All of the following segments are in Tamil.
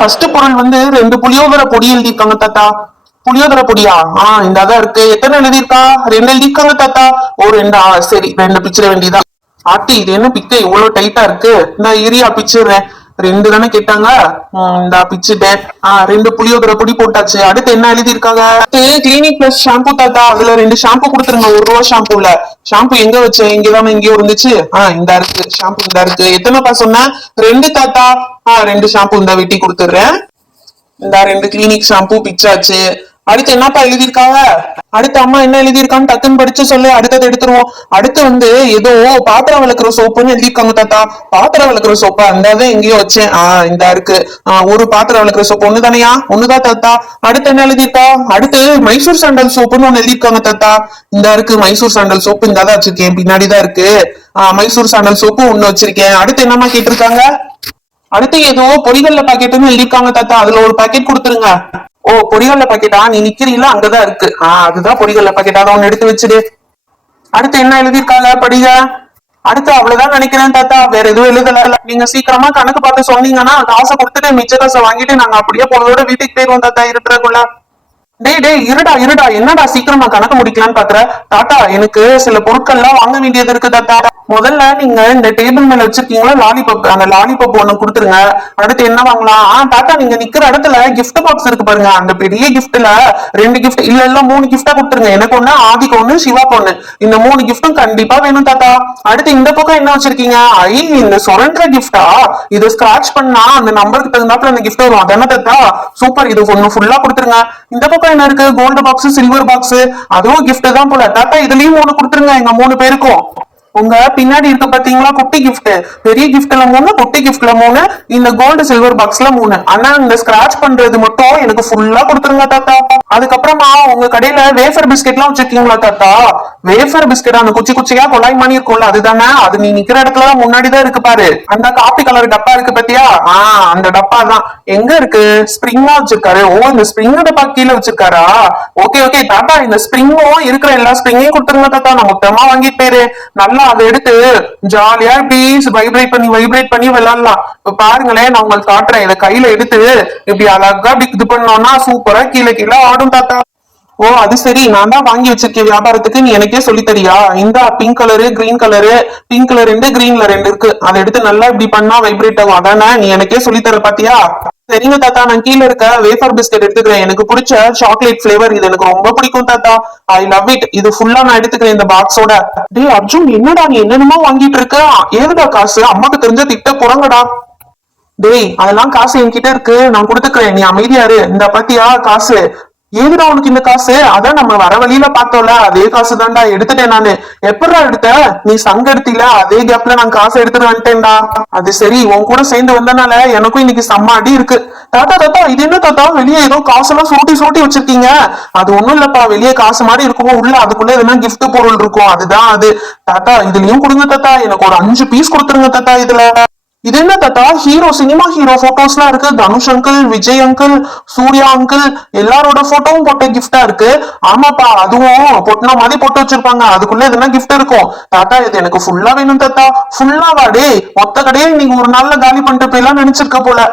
ஃபர்ஸ்ட் பொருள் வந்து 2 புளியோதரை பொடி எழுதியிருக்காங்க தாத்தா. புளியோதரை பொடியா? இந்த அதான் இருக்கு. எத்தனை எழுதியிருக்கா? 2 எழுதியிருக்காங்க தாத்தா. ஓ 2. சரி 2 பிச்சிட வேண்டியதான். ஆத்தி இது என்ன பிக்க இவ்வளவு டைட்டா இருக்கு? நான் இரியா பிச்சிடுறேன். 2 தானே கேட்டாங்க. இந்த பிச்சுட்டேன். 2 புளியோதரை பொடி போட்டாச்சு. அடுத்து என்ன எழுதியிருக்காங்க? கிளினிக் பிளஸ் ஷாம்பு தாத்தா. அதுல 2 ஷாம்பு கொடுத்துருங்க. ₹1 ஷாம்புல. ஷாம்பு எங்க வச்சேன்? இங்கதானே எங்கேயோ இருந்துச்சு. இந்த இருக்கு ஷாம்பு. இந்த இருக்கு. எத்தனைப்பா சொன்னேன்? 2 தாத்தா. 2 ஷாம்பு இந்த வெட்டி கொடுத்துடுறேன். இந்த 2 கிளினிக் ஷாம்பு பிச்சாச்சு. அடுத்து என்னப்பா எழுதியிருக்காங்க? அடுத்து அம்மா என்ன எழுதியிருக்கான்னு டக்குன்னு படிச்சு சொல்லு. அடுத்தது எடுத்துருவோம். அடுத்து வந்து ஏதோ பாத்திரம் விளக்குற சோப்புன்னு எழுதியிருக்காங்க தாத்தா. பாத்திரம் விளக்குற சோப்பா? அந்த எங்கேயோ வச்சேன். இந்த இருக்கு. ஒரு பாத்திரம் விளக்குற சோப்பு ஒண்ணு தானையா? ஒண்ணுதான் தாத்தா. அடுத்து என்ன எழுதியிருக்கா? அடுத்து மைசூர் சாண்டல் சோப்புன்னு ஒண்ணு எழுதியிருக்காங்க தாத்தா. இந்த இருக்கு மைசூர் சாண்டல் சோப்பு. இந்த தான் வச்சிருக்கேன். பின்னாடிதான் இருக்கு. மைசூர் சாண்டல் சோப்பு ஒண்ணு வச்சிருக்கேன். அடுத்து என்னமா கேட்டிருக்காங்க? அடுத்து ஏதோ பொரிகல்ல பாக்கெட்னு எழுதியிருக்காங்க தாத்தா. அதுல ஒரு பாக்கெட் கொடுத்துருங்க. ஓ பொரிகல்ல பாக்கெட்டா? நீ நிக்கிறீங்களா? அங்கதான் இருக்கு. அதுதான் பொரிகல்ல பாக்கெட். அதை ஒண்ணு எடுத்து வச்சிடு. அடுத்து என்ன எழுதியிருக்காங்க படிங்க. அடுத்து அவ்வளவுதான் நினைக்கிறேன் தாத்தா. வேற எதுவும் எழுதல. நீங்க சீக்கிரமா கணக்கு பார்த்து சொன்னீங்கன்னா காசை கொடுத்துட்டு மிச்ச காசை வாங்கிட்டு நாங்க அப்படியே பொருளோட வீட்டுக்கு போயிருவோம் தாத்தா இருக்கிறக்குள்ள. டேய் இருடா இருடா. என்னடா சீக்கிரமா கணக்கு முடிக்கலான்னு பாக்குற? தாத்தா எனக்கு சில பொருட்கள்லாம் வாங்க வேண்டியது இருக்கு தாத்தா. முதல்ல நீங்க இந்த டேபிள் மேல வச்சிருக்கீங்களா லாலிபப்? அந்த லாலிபப் ஒண்ணு கொடுத்துருங்க. அடுத்து என்ன வாங்கலாம்? தாத்தா நீங்க நிக்கிற இடத்துல கிஃப்ட் பாக்ஸ் இருக்கு பாருங்க. அந்த பெரிய கிஃப்ட்ல 2 கிஃப்ட் இல்ல 3 கிஃப்டா கொடுத்துருங்க. எனக்கு ஒண்ணு, ஆதிக்கு ஒண்ணு, சிவாக்கு ஒண்ணு. இந்த 3 கிஃப்டும் கண்டிப்பா வேணும் தாத்தா. அடுத்து இந்த பக்கம் என்ன வச்சிருக்கீங்க? இந்த சுரண்ட கிஃப்டா? இது ஸ்கிராட்ச் பண்ணா அந்த நம்பருக்கு தகுந்தாப்புல அந்த கிஃப்ட் வரும். அதானே தாத்தா? சூப்பர். இது ஒண்ணு ஃபுல்லா கொடுத்துருங்க. இந்த பக்கம் என்ன இருக்கு? Gold box, silver box. அதுவும் கிஃப்ட் தான் போல. தாத்தா இதுலயும் 3 கொடுத்துருங்க எங்க 3 பேருக்கும். உங்க பின்னாடி இருக்க பாத்தீங்களா குட்டி கிஃப்ட்? பெரிய கிஃப்ட்ல 3, குட்டி கிஃப்ட்ல 3, இந்த கோல்டு சில்வர் பாக்ஸ்ல 3. ஆனா இந்த ஸ்கிராட்ச் பண்றது மட்டும் எனக்கு ஃபுல்லா கொடுத்துருங்க தாத்தா. அதுக்கப்புறமா உங்க கடையில வேஃபர் பிஸ்கெட் எல்லாம் வச்சிருக்கீங்களா தாத்தா? வேஃபர் பிஸ்கெட் அந்த குச்சி குச்சியா கொலாய் மணி இருக்கும்ல, அதுதானே? அது நீ நிக்கிற இடத்துல முன்னாடிதான் இருக்கு பாரு. அந்த காப்பி கலர் டப்பா இருக்கு பாத்தியா? அந்த டப்பா தான். எங்க இருக்கு? ஸ்பிரிங்கா வச்சிருக்காரு. ஓ இந்த ஸ்பிரிங் டப்பா கீழே வச்சிருக்காரா? ஓகே ஓகே தாத்தா. இந்த ஸ்பிரிங்கும் இருக்கிற எல்லா ஸ்பிரிங்கையும் கொடுத்துருங்க தாத்தா. நான் மொத்தமா வாங்கிட்டு போயிரு. நல்லா அதை எடுத்து ஜாலியா இப்படி வைப்ரேட் பண்ணி விளையாடலாம். இப்ப பாருங்களேன், நான் உங்களுக்கு காட்டுறேன். இதை கையில எடுத்து இப்படி அழகா இப்படி இது பண்ணோம்னா சூப்பரா கீழே கீழே ஆடும் தாத்தா. ஓ அது சரி. நான் தான் வாங்கி வச்சிருக்கேன் வியாபாரத்துக்கு. நீ எனக்கே சொல்லி தரியா? இந்த பிங்க் கலரு, கிரீன் கலரு. பிங்க்ல 2, கிரீன்ல 2 இருக்கு. அதை எடுத்து நல்லா இப்படி பண்ணா வைப்ரேட் ஆகும். அதானே? நீ எனக்கே சொல்லி தர பாத்தியா? சரிங்க தாத்தா. நான் கீழே இருக்க வேஃபர் பிஸ்கெட் எடுத்துக்கிறேன். எனக்கு பிடிச்ச சாக்லேட் பிளேவர் இது எனக்கு ரொம்ப பிடிக்கும் தாத்தா. I love it. இது ஃபுல்லா நான் எடுத்துக்கிறேன் இந்த பாக்ஸோட. டேய் அர்ஜுன் என்னடா நீ என்னென்னமோ வாங்கிட்டு இருக்க? ஏதுடா காசு? அம்மாக்கு தெரிஞ்ச திட்ட போறாங்கடா. டேய் அதெல்லாம் காசு என்கிட்ட இருக்கு. நான் கொடுத்துக்கிறேன். நீ அமைதியாரு. இந்த பாத்தியா காசு? ஏதுடா உனக்கு இந்த காசு? அதான் நம்ம வர வழியில பார்த்தோம்ல, அதே காசு தான்டா. எடுத்துட்டேன் நானு. எப்படா எடுத்த? நீ சங்க எடுத்தில அதே கேப்ல நான் காசு எடுத்துட்டு வந்துட்டேன்டா. அது சரி. உன் கூட சேர்ந்து வந்தனால எனக்கும் இன்னைக்கு செம்ம அடி இருக்கு. தாத்தா தாத்தா இது என்ன தாத்தா? வெளியே ஏதோ காசெல்லாம் சூட்டி வச்சிருக்கீங்க. அது ஒண்ணும் இல்லப்பா. வெளியே காசு மாதிரி இருக்கும். உள்ள அதுக்குள்ள எதுனா கிஃப்ட் பொருள் இருக்கும். அதுதான் அது. தாத்தா இதுலயும் கொடுங்க தாத்தா. எனக்கு ஒரு 5 பீஸ் கொடுத்துருங்க தாத்தா இதுல. இது என்ன தாத்தா? சினிமா ஹீரோ போட்டோஸ் எல்லாம் இருக்கு. Dhanush uncle, Vijay uncle, Suriya uncle எல்லாரோட போட்டோவும் போட்ட கிஃப்டா இருக்கு. ஆமாப்பா அதுவும் பொட்டின மாதிரி போட்டு வச்சிருப்பாங்க. அதுக்குள்ள எதுனா கிஃப்ட் இருக்கும். தாத்தா இது எனக்கு ஃபுல்லா வேணும் தாத்தா. ஃபுல்லாவா? டே மொத்த கடையே நீங்க ஒரு நாள்ல காலி பண்ணிட்டு போயெல்லாம் நினைச்சிருக்க போல.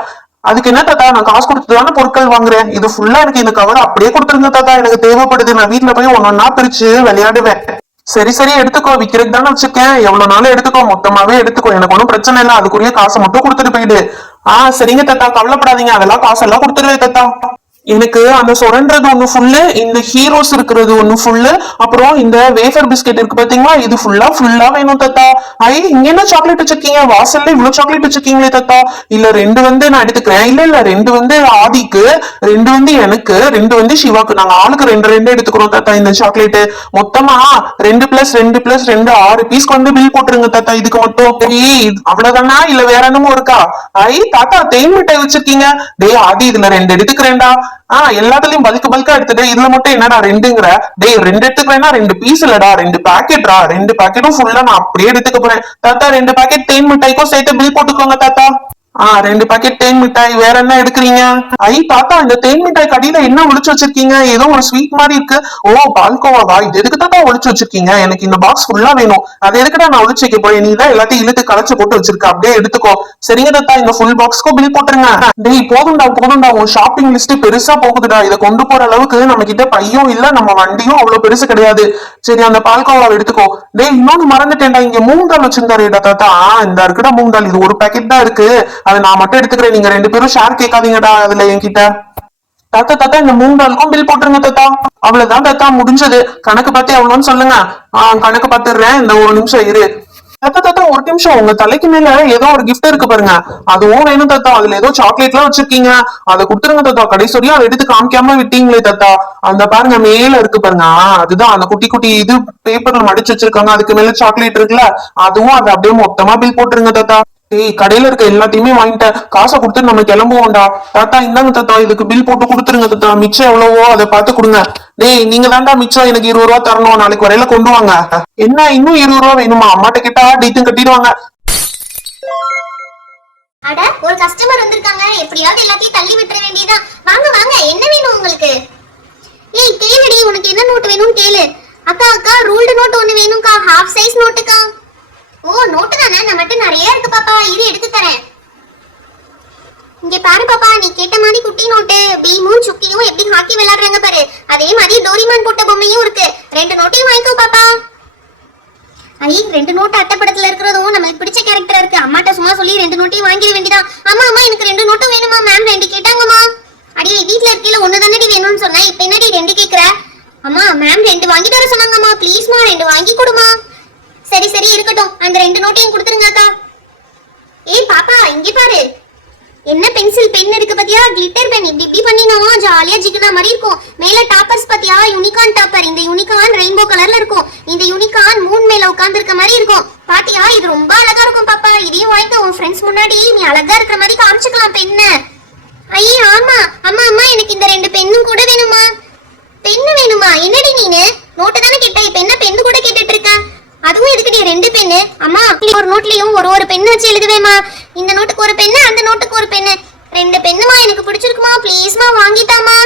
அதுக்கு என்ன தாத்தா? நான் காசு கொடுத்துதானே பொருட்கள் வாங்குறேன். இது ஃபுல்லா எனக்கு இந்த கவர் அப்படியே கொடுத்துருங்க தாத்தா. எனக்கு தேவைப்படுது. நான் வீட்டுல போய் ஒன்னொன்னா பிரிச்சு விளையாடுவேன். சரி எடுத்துக்கோ. விக்கிறதுக்கு தானே வச்சிருக்கேன். எவ்வளவு நாளும் எடுத்துக்கோ. மொத்தமாவே எடுத்துக்கோ. எனக்கு ஒன்னும் பிரச்சனை இல்லை. அதுக்குரிய காசை மட்டும் கொடுத்துட்டு போயிடு. சரிங்க தாத்தா. கவலைப்படாதீங்க. அதெல்லாம் காசெல்லாம் கொடுத்துருவேன் தாத்தா. எனக்கு அந்த சுரண்டது ஒண்ணு ஃபுல்லு, இந்த ஹீரோஸ் இருக்கிறது ஒண்ணு ஃபுல்லு, அப்புறம் இந்த வேஃபர் பிஸ்கெட் இருக்கு பாத்தீங்களா, இது ஃபுல்லா வேணும் தாத்தா. இங்க என்ன சாக்லேட் வச்சிருக்கீங்க? வாசல்ல இவ்வளவு சாக்லேட் வச்சிருக்கீங்களே தாத்தா. இல்ல 2 வந்து நான் எடுத்துக்கிறேன். இல்ல 2 வந்து ஆதிக்கு, 2 வந்து எனக்கு, 2 வந்து சிவாக்கு. நாங்க ஆளுக்கு 2 எடுத்துக்கிறோம் தாத்தா. இந்த சாக்லேட் மொத்தமா 2 + 2 + 2 6 பீஸ்க்கு வந்து பில் போட்டுருங்க தாத்தா. இதுக்கு மட்டும். சரி அவ்வளவுதானா? இல்ல வேற என்னமோ இருக்கா? தாத்தா தேன் மிட்டாய் வச்சிருக்கீங்க. டேய் ஆதி இதுல 2 எடுத்துக்கிறேன்டா. எல்லாத்துலயும் பல்கா எடுத்துட்டு இதுல மட்டும் என்னடா 2ங்கிற? டேய் 2 எடுத்துக்கிறேன்னா 2 பீஸ் இல்லடா, 2 பாக்கெட்ரா. 2 பாக்கெட்டும் ஃபுல்லா நான் அப்படியே எடுத்துக்க போறேன் தாத்தா. 2 பாக்கெட் தேன் மிட்டாய்க்கும் சேர்த்து பில் போட்டுக்கோங்க தாத்தா. 2 பாக்கெட் தேன் மிட்டாய். வேற என்ன எடுக்கிறீங்க? ஐ தாத்தா, இந்த தேன் மிட்டாய் கடையில என்ன ஒளிச்சு வச்சிருக்கீங்க? ஏதோ ஒரு ஸ்வீட் மாதிரி இருக்கு. ஓ, பால்கோவாவா? இது எதுக்கு தாத்தா ஒளிச்சு வச்சிருக்கீங்க? எனக்கு இந்த பாக்ஸ் ஃபுல்லா வேணும். அது எதுக்குடா நான் ஒளிச்சு வைக்க போறேன்? நீ தான் எல்லாத்தையும் இழுத்து களைச்சு போட்டு வச்சிருக்க. அப்படியே எடுத்துக்கோ. சரிங்க தாத்தா, இந்த ஃபுல் பாக்ஸ்க்கு பில் போட்டுருங்க. டேய், போதும்டா. உன் ஷாப்பிங் லிஸ்ட் பெருசா போகுதுடா. இதை கொண்டு போற அளவுக்கு நம்ம கிட்ட பையும் இல்ல, நம்ம வண்டியும் அவ்வளவு பெருசு கிடையாது. சரி, அந்த பால்கோவாவை எடுத்துக்கோ. டேய், இன்னொன்னு மறந்துட்டேன்டா. இங்க மூங்கால் வச்சிருந்தாருடா தாத்தா. இந்த இருக்குடா மூங்கால். இது ஒரு பாக்கெட் தான் இருக்கு. அதை நான் மட்டும் எடுத்துக்கிறேன். நீங்க 2 பேரும் ஷேர் கேட்காதீங்கடா அதுல என்கிட்ட. தாத்தா, இந்த 3 நாளுக்கும் பில் போட்டுருங்க தாத்தா. அவ்வளவுதான் தாத்தா, முடிஞ்சது. கணக்கு பார்த்து எவ்வளவுன்னு சொல்லுங்க. கணக்கு பார்த்துடுறேன். இந்த ஒரு நிமிஷம் இரு. தாத்தா, ஒரு நிமிஷம். உங்க தலைக்கு மேல ஏதோ ஒரு கிஃப்ட் இருக்கு பாருங்க, அதுவும் வேணும் தாத்தா. அதுல ஏதோ சாக்லேட் எல்லாம் வச்சிருக்கீங்க. அதை கொடுத்துருங்க தாத்தா. கடைசி வரையும் அதை எடுத்து காமிக்காம விட்டீங்களே தாத்தா. அந்த பாருங்க, மேல இருக்கு பாருங்க. அதுதான் அந்த குட்டி குட்டி இது பேப்பர்ல மடிச்சு வச்சிருக்காங்க. அதுக்கு மேல சாக்லேட் இருக்குல்ல, அதுவும் அதை அப்படியே மொத்தமா பில் போட்டுருங்க தாத்தா. ஏய், கடையில இருக்க எல்லாத்தையுமே வாங்கிட்டேன். காசை கொடுத்து நம்ம கிளம்புவோம்டா. தாத்தா, இந்தாங்க தாத்தா. இதுக்கு பில் போட்டு கொடுத்துருங்க தாத்தா. மிச்சம் எவ்வளவோ அதை பார்த்து கொடுங்க. டேய், நீங்க தாண்டா மிச்சம். எனக்கு 20 ரூபா தரணும். நாளைக்கு வரையில கொண்டு வாங்க. என்ன, இன்னும் 20 ரூபா வேணுமா? அம்மாட்ட கேட்டா டீத்தும் கட்டிடுவாங்க. அட, ஒரு கஸ்டமர் வந்திருக்காங்க. எப்படியாவது எல்லாத்தையும் தள்ளி விட்டுற வேண்டியதான். வாங்க வாங்க, என்ன வேணும் உங்களுக்கு? ஏய், கேளுடி, உனக்கு என்ன நோட் வேணும்னு கேளு. அக்கா, ரூல்டு நோட் ஒன்னு வேணும்க்கா. ஹாஃப் சைஸ் நோட்டுக்கா. ஓ, நோட்டு தானே? நம்மகிட்ட நிறைய இருக்கு பாப்பா. இரு, எடுத்து தரேன். இங்க பாரு பாப்பா, நீ கேட்ட மாதிரி குட்டி நோட்டு. பீமும் சுக்கியும் எப்படி ஹாக்கி விளையாடுறாங்க பாரு, அதே மாதிரி டோரிமான் போட்ட பொம்மையும் இருக்கு. 2 நோட்டையும் வாங்கிக்கோ பாப்பா. ஐ, 2 நோட்டு அட்டைப்படத்துல இருக்கிறதும் நமக்கு பிடிச்ச கேரக்டர் இருக்கு. அம்மாட்ட சும்மா சொல்லி 2 நோட்டையும் வாங்கிட வேண்டியதான். அம்மா, எனக்கு 2 நோட்டும் வேணுமா மேம்? 2 கேட்டாங்கம்மா. அடியே, வீட்டுல இருக்கையில 1 தானடி வேணும்னு சொன்னா, இப்ப என்னடி 2 கேக்குற? அம்மா, மேம் 2 வாங்கிட்டு வர சொன்னாங்கம்மா. ப்ளீஸ்மா, 2 வாங்கி கொடுமா. சரி இருக்கட்டும், அந்த 2 நோட்டையும் கொடுத்துருங்க அக்கா. ஏய் பாப்பா, இங்க பாரு. என்ன பென்சில் பென் இருக்கு பாத்தியா? Glitter pen. இப்படி பண்ணினா ஜாலியா ஜிகினா மாதிரி இருக்கும். மேல டாப்பர்ஸ் பாத்தியா? Unicorn topper. இந்த யூனிகார்ன் ரெயின்போ கலர்ல இருக்கும். இந்த யூனிகார்ன் மூன் மேல உட்கார்ந்து இருக்க மாதிரி இருக்கும். பாத்தியா? இது ரொம்ப அழகா இருக்கும் பாப்பா. இதையும் வாங்கிட்டு உன் ஃப்ரெண்ட்ஸ் முன்னாடி நீ அழகா இருக்கிற மாதிரி காமிச்சுக்கலாம் பெண்ண. ஐயே, ஆமா. அம்மா, எனக்கு இந்த 2 பென்னும் கூட வேணுமா? பென்னு வேணுமா? என்னடி நீனு நோட்டு தானே கேட்ட, இப்ப என்ன பென்னு கூட கேட்டுட்டு இருக்க? அதுவும் எதுக்குடி 2 பென்னு? அம்மா, ஒரு நோட்லயும் ஒரு பென்னு வச்சு எழுதுவேமா. இந்த நோட்டுக்கு ஒரு பென்னு, அந்த நோட்டுக்கு ஒரு பென்னு. 2 பென்னுமா எனக்கு பிடிச்சிருக்குமா. ப்ளீஸ்மா, வாங்கிட்டாமா.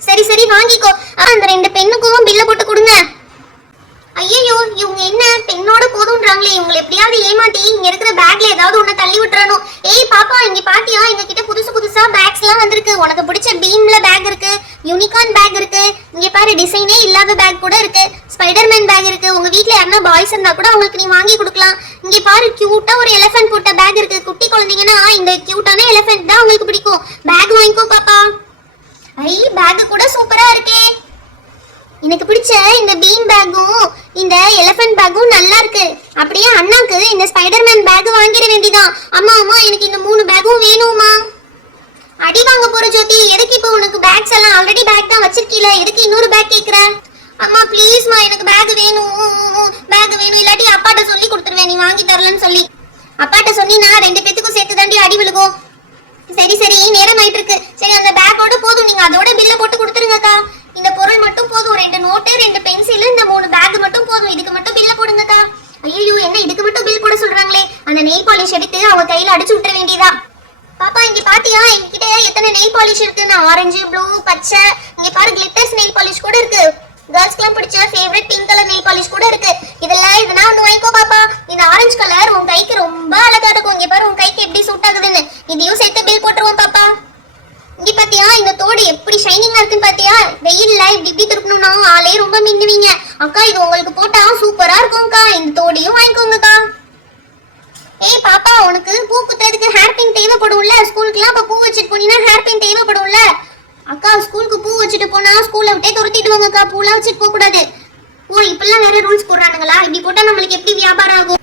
சரி வாங்கிக்கோ. அந்த 2 பென்னுக்கும் பில்ல போட்டு கொடுங்க. ஐயோ, இவங்க என்ன பெண்ணோட போதும்ன்றாங்களே. இவங்களை எப்படியாவது ஏமாட்டி இங்க இருக்கிற பேக்ல ஏதாவது ஒண்ணு தள்ளி விட்டுறணும். ஏய் பாப்பா, இங்க பாத்தியா? எங்க கிட்ட புதுசா பேக்ஸ் எல்லாம் வந்திருக்கு. உனக்கு பிடிச்ச பீம்ல பேக் இருக்கு, யூனிகார்ன் பேக் இருக்கு. இங்க பாரு, டிசைனே இல்லாத பேக் கூட இருக்கு. ஸ்பைடர்மேன் பேக் இருக்கு. உங்க வீட்ல யாரா பாய்ஸ் இருந்தா கூட அவங்களுக்கு நீ வாங்கி கொடுக்கலாம். இங்க பாரு, கியூட்டா ஒரு எலிஃபென்ட் போட்ட பேக் இருக்கு. குட்டி குழந்தைங்கன்னா இந்த கியூட்டான எலிஃபென்ட் தான் உங்களுக்கு பிடிக்கும். பேக் வாங்கிக்கோ பாப்பா. ஐ, பேக் கூட சூப்பரா இருக்கே. எனக்கு பிடிச்ச இந்த பீம் பேக்கும் இந்த எலிஃபென்ட் பேக்கும் நல்லா இருக்கு. அப்படியே அண்ணாக்கு இந்த ஸ்பைடர்மேன் பேக் வாங்கிட வேண்டியதான். அம்மா, எனக்கு இந்த 3 பேக்கும் வேணுமா? அடி வாங்க போற ஜோதி, எதுக்கு இப்போ உனக்கு பேக்ஸ் எல்லாம்? ஆல்ரெடி பேக் தான் வச்சிருக்கீல, எதுக்கு இன்னொரு பேக் கேக்குற? அம்மா ப்ளீஸ்மா, எனக்கு பேக் வேணும். இல்லாட்டி அப்பாட்ட சொல்லி கொடுத்துருவேன் நீ வாங்கி தரலன்னு சொல்லி. அப்பாட்ட சொன்னீனா 2 பேத்துக்கும் சேர்த்து தாண்டி அடி விழுகும். சரி, நேரம் ஆயிட்டு இருக்கு. சரி, அந்த பேக்கோட போதும். நீங்க அதோட பில்ல போட்டு கொடுத்துருங்கக்கா. இந்த பொருள் மட்டும் போதும். 2 நோட்டு, 2 பென்சில், இந்த 3 பேக் மட்டும் போதும். இதுக்கு மட்டும் பில்ல போடுங்கக்கா. ஐயோ, என்ன இதுக்கு மட்டும் பில் போட சொல்றாங்களே. அந்த நெயில் பாலிஷ் எடுத்து அவங்க கையில அடிச்சு விட்டுற வேண்டியதா. பாப்பா, இங்க பாத்தியா? என்கிட்ட எத்தனை நெயில் பாலிஷ் இருக்குன்னு? ஆரஞ்சு, ப்ளூ, பச்சை. இங்க பாரு, கிளிட்டர்ஸ் நெயில் பாலிஷ் கூட இருக்கு. கேர்ள்ஸ்க்குலாம் பிடிச்ச favourite pink colour nail polish கூட இருக்கு. இதனா ஒண்ணு வாங்கிக்கோ பாப்பா. இந்த ஆரஞ்சு கலர் உன் கைக்கு ரொம்ப அழகா இருக்கும். இங்க பாரு, உன் கைக்கு எப்படி சூட் ஆகுதுன்னு. இதையும் சேர்த்து பில் போட்டுருவோம் பாப்பா. இங்க பாத்தியா? இந்த தோடு எப்படி ஷைனிங்கா இருக்குன்னு பாத்தியா? வெயில்ல இப்படி திருப்பணும்னா ஆளே ரொம்ப மின்னுவீங்க. அக்கா, இது உங்களுக்கு போட்டா சூப்பரா இருக்கும்க்கா. இந்த தோடையும் வாங்கிக்கோங்கக்கா. ஏய் பாப்பா, உனக்கு பூ குத்துறதுக்கு ஹேர் பின் தேவைப்படும்ல. ஸ்கூலுக்குலாம் அப்ப பூ வச்சுட்டு போனீங்கன்னா ஹேர் பின் தேவைப்படும்ல. அக்கா, ஸ்கூலுக்கு பூ வச்சுட்டு போனா ஸ்கூல்ல விட்டே துரத்திடுவாங்கக்கா. பூலாம் வச்சுட்டு போக கூடாது. ஓ, இப்பெல்லாம் வேற ரூல்ஸ் போடுறானுங்களா? இப்படி போட்டா நம்மளுக்கு எப்படி வியாபாரம் ஆகும்?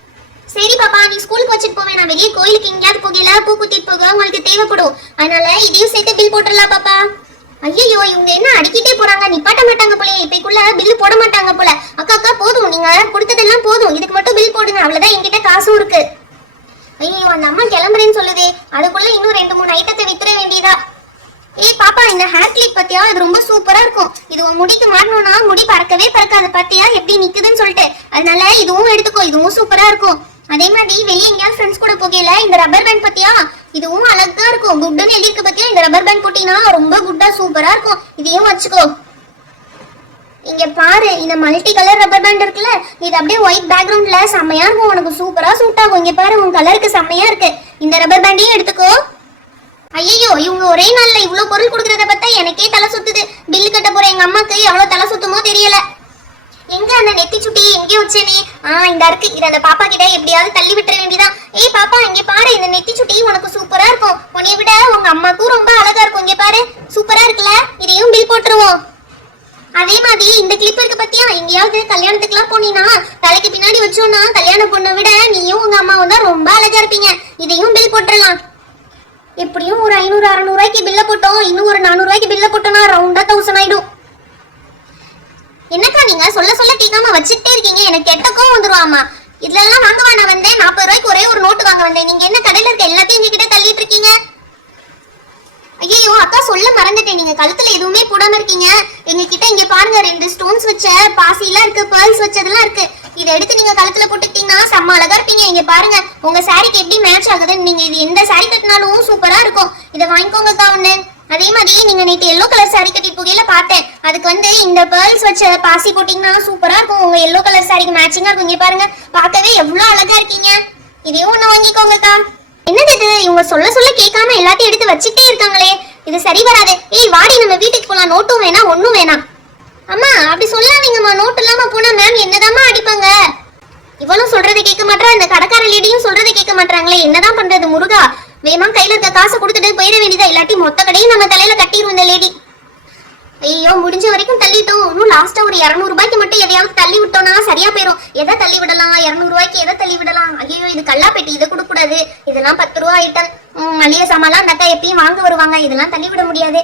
சரி பாப்பா, நீ ஸ்கூலுக்கு வச்சுட்டு போவேன். நான் வெளியே கோயிலுக்கு எங்கேயாவது போகல, பூ குத்திட்டு போக உங்களுக்கு தேவைப்படும். அதனால இதையும் சேர்த்து பில் போட்டுடலாம் பாப்பா. ஐயோ, இவங்க என்ன அடிக்கிட்டே போறாங்க, நிப்பாட்ட மாட்டாங்க போல. இப்பைக்குள்ள பில்லு போட மாட்டாங்க போல. அக்கா போதும், நீங்க கொடுத்ததெல்லாம் போதும். இதுக்கு மட்டும் பில் போடுங்க. அவ்வளவுதான், என்கிட்ட காசும் இருக்கு. ஐயோ, அந்த அம்மா கிளம்புறேன்னு சொல்லுதே. அதுக்குள்ள இன்னும் 2-3 ஐட்டத்தை வித்துற வேண்டியதா. ஏய் பாப்பா, இந்த ஹேர் கிளிப் பாத்தியா? இது ரொம்ப சூப்பரா இருக்கும். இது உன் முடிக்கு மாறணும்னா முடி பறக்கவே பறக்காது. பாத்தியா எப்படி நிக்குதுன்னு சொல்லிட்டு. அதனால இதுவும் எடுத்துக்கோ. இதுவும் சூப்பரா இருக்கும். அதே மாதிரி வெளிய எங்கேயாவது ஃப்ரெண்ட்ஸ் கூட போகையில இந்த ரப்பர் பேண்ட் பத்தியா இதுவும் அழகா இருக்கும். குட்னு எழுதிருக்கு பத்தியா, இந்த ரப்பர் பேண்ட் போட்டீங்கன்னா ரொம்ப குட்டா சூப்பரா இருக்கும். இதையும் வச்சுக்கோ. இங்க பாரு, இந்த மல்டி கலர் ரப்பர் பேண்ட் இருக்குல்ல, இது அப்படியே ஒயிட் பேக்ரவுண்ட்ல செம்மையா இருக்கும். உனக்கு சூப்பரா சூட் ஆகும். இங்க பாரு, உன் கலருக்கு செம்மையா இருக்கு. இந்த ரப்பர் பேண்டையும் எடுத்துக்கோ. ஐயோ, இவங்க ஒரே நாள்ல இவ்வளவு பொருள் கொடுக்கறத பார்த்தா எனக்கே தலை சுத்துது. பில்லு கட்ட போற எங்க அம்மாக்கு எவ்வளவு தலை சுத்துமோ தெரியல. எங்க அந்த நெத்தி சுட்டி எங்கே வச்சேனே? இந்த இருக்கு. இத அந்த பாப்பா கிட்ட எப்படியாவது தள்ளி விட்டுற வேண்டியதான். ஏய் பாப்பா, இங்க பாரு, இந்த நெத்தி சுட்டி உனக்கு சூப்பரா இருக்கும். உன்னை விட உங்க அம்மாக்கும் ரொம்ப அழகா இருக்கும். இங்க பாரு, சூப்பரா இருக்குல்ல? இதையும் பில் போட்டுருவோம். அதே மாதிரி இந்த கிளிப் இருக்கு பத்தியா, எங்கேயாவது கல்யாணத்துக்குலாம் போனீங்கன்னா தலைக்கு பின்னாடி வச்சோம்னா கல்யாண பொண்ணை விட நீயும் உங்க அம்மாவும் தான் ரொம்ப அழகா இருப்பீங்க. இதையும் பில் போட்டுடலாம். எப்படியும் ஒரு 500-600 ரூபாய்க்கு பில்ல போட்டோம். இன்னும் ஒரு 400 ரூபாய்க்கு பில்ல போட்டோம்னா ரவுண்டா 1000 ஆயிடும். என்னக்கா நீங்க சொல்ல சொல்ல கேட்காம வச்சுட்டே இருக்கீங்க? எனக்கு கெட்ட கோவம் வந்துருவாமா. இதெல்லாம் வாங்க வேணா வந்தேன். 40 ரூபாய்க்கு ஒரே ஒரு நோட்டு வாங்க வந்தேன். நீங்க என்ன கடையில இருக்க எல்லாத்தையும் எங்ககிட்ட தள்ளிட்டு இருக்கீங்க? ஐயோ அக்கா, சொல்ல மறந்துட்டேன். நீங்க கழுத்துல எதுவுமே போடாம இருக்கீங்க. எங்க கிட்ட இங்க பாருங்க, 2 ஸ்டோன்ஸ் வச்ச பாசி எல்லாம் இருக்கு, பேர்ல்ஸ் வச்சதெல்லாம் இருக்கு. இதை எடுத்து நீங்க கழுத்துல போட்டுக்கிட்டீங்கன்னா செம்ம அழகா இருப்பீங்க. இங்க பாருங்க, உங்க சாரிக்கு எப்படி மேட்ச் ஆகுதுன்னு. நீங்க இது எந்த சாரி கட்டினாலும் சூப்பரா இருக்கும். இதை வாங்கிக்கோங்கக்கா ஒண்ணு. அதே மாதிரி நீங்க நேற்று எல்லோ கலர் சாரி கட்டிட்டு போகையில பார்த்தேன். அதுக்கு இந்த பேர்ல்ஸ் வச்ச பாசி போட்டீங்கன்னா சூப்பரா இருக்கும். உங்க எல்லோ கலர் சாரிக்கு மேட்சிங்கா இருக்கும். இங்க பாருங்க, பார்க்கவே எவ்வளவு அழகா இருக்கீங்க. இதையும் ஒண்ணு வாங்கிக்கோங்கக்கா. என்னது இது, இவங்க சொல்ல சொல்ல கேட்காம எல்லாத்தையும் எடுத்து வச்சுட்டே இருக்காங்களே, இது சரி வராது. ஏய் வாடி, நம்ம வீட்டுக்கு போலாம். நோட்டும் வேணாம், ஒண்ணும் வேணாம். அம்மா அப்படி சொல்லாதீங்கம்மா. நோட்டு இல்லாம போனா மேம் என்னதாம்மா அடிப்பாங்க. இவளும் சொல்றதை கேட்க மாட்டா, இந்த கடைக்கார லேடியும் சொல்றதை கேட்க மாட்டாங்களே. என்னதான் பண்றது முருகா? வேமா கையில இருக்க காசை கொடுத்துட்டு போயிட வேண்டியதா, இல்லாட்டி மொத்த கடையும் நம்ம தலையில கட்டிடுவோம் இந்த லேடி. ஐயோ, முடிஞ்ச வரைக்கும் தள்ளிட்டோம். இன்னும் லாஸ்டா ஒரு 200 ரூபாய்க்கு மட்டும் எதையாவது தள்ளி விட்டோம்னா சரியா போயிடும். எதை தள்ளி விடலாம்? 200 ரூபாய்க்கு எதை தள்ளி விடலாம்? ஐயோ, இது கல்லாப்பெட்டி, இதை கொடுக்க கூடாது. இதெல்லாம் 10 ரூபா ஐட்டம். மளிகை சாமான்லாம் அந்த அக்கா எப்பயும் வாங்க வருவாங்க. இதெல்லாம் தள்ளி விட முடியாது.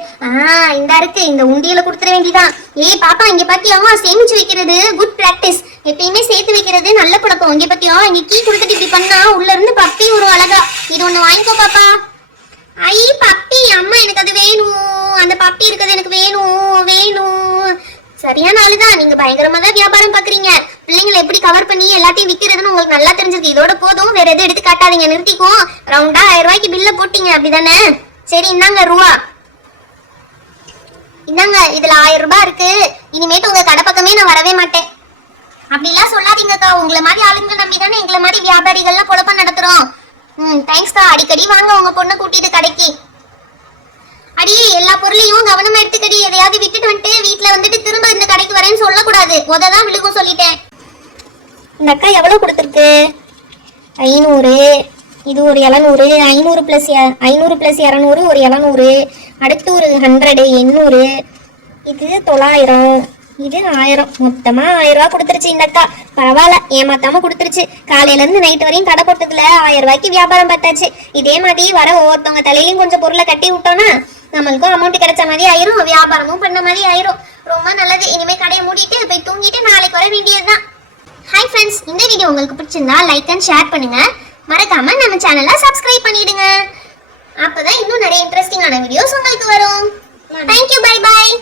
இந்த இருக்கு, இந்த உண்டியில கொடுத்துட வேண்டியதான். ஏய் பாப்பா, இங்க பாத்தியாவா, சேமிச்சு வைக்கிறது குட் பிராக்டிஸ். எப்பயுமே சேர்த்து வைக்கிறது நல்ல பழக்கம். இங்க பாத்தியா, இங்க கீ கொடுத்துட்டு இப்படி பண்ணா உள்ள இருந்து பப்பி ஒரு அழகா. இது ஒண்ணு வாங்கிக்கோ பாப்பா. ஐ பப்பி, அம்மா எனக்கு அது வேணும். அந்த பப்பி இருக்கிறது எனக்கு வேணும். சரியான ஆளுதான். நீங்க பயங்கரமா தான் வியாபாரம் பாக்குறீங்க. பிள்ளைங்களை எப்படி கவர் பண்ணி எல்லாத்தையும் விக்கிறதுன்னு உங்களுக்கு நல்லா தெரிஞ்சிருக்கு. இதோட போதும், வேற எதுவும் எடுத்து காட்டாதீங்க, நிறுத்திக்கும். ரவுண்டா 1000 ரூபாய்க்கு பில்ல போட்டீங்க அப்படிதானே? சரி, இந்தாங்க ரூபா. இந்தாங்க, இதுல 1000 ரூபாய் இருக்கு. இனிமேட்டு உங்க கடை பக்கமே நான் வரவே மாட்டேன். அப்படிலாம் சொல்லாதீங்கக்கா. உங்களை மாதிரி ஆளுங்களை நம்பி தானே எங்களை மாதிரி வியாபாரிகள்லாம் பொழப்பா நடத்துறோம். தேங்க்ஸ்க்கா. அடிக்கடி வாங்க உங்க பொண்ணை கூட்டிட்டு கடைக்கு. அடி, எல்லா பொருளையும் கவனமா எடுத்துக்கடி. எதையாவது விட்டுட்டு வந்துட்டு வீட்டுல வந்துட்டு திரும்ப இந்த கடைக்கு வரேன்னு சொல்லக்கூடாது. தான் விழுக்கும் சொல்லிட்டேன். இந்த அக்கா எவ்வளவு கொடுத்துருக்கு? 500. இது ஒரு 700. 500 + 200 ஒரு 700. அடுத்து ஒரு 100, 800. இது 900. இது 1000. மொத்தமா 1000 ரூபாய் கொடுத்துருச்சு இந்த அக்கா. பரவாயில்ல, ஏமாத்தாம கொடுத்துருச்சு. காலையில இருந்து நைட் வரையும் கடை போட்டதுல 1000 ரூபாய்க்கு வியாபாரம் பார்த்தாச்சு. இதே மாதிரி வர ஒவ்வொருத்தவங்க தலையிலையும் கொஞ்சம் பொருளை கட்டி விட்டோம்னா நம்மளுக்கும் அமௌண்ட் கிடைச்ச மாதிரி ஆயிரும், வியாபாரமும் பண்ண மாதிரி ஆயிரும். ரொம்ப நல்லது. இனிமே கடையை மூடிட்டு போய் தூங்கிட்டு நாளைக்கு வர வேண்டியதுதான். ஹாய் ஃப்ரெண்ட்ஸ், இந்த வீடியோ உங்களுக்கு பிடிச்சிருந்தா லைக் அண்ட் ஷேர் பண்ணுங்க. மறக்காம நம்ம சேனலை சப்ஸ்கிரைப் பண்ணிடுங்க. அப்பதான் இன்னும் நிறைய இன்ட்ரெஸ்டிங்கான வீடியோஸ் உங்களுக்கு வரும். Thank you, bye bye.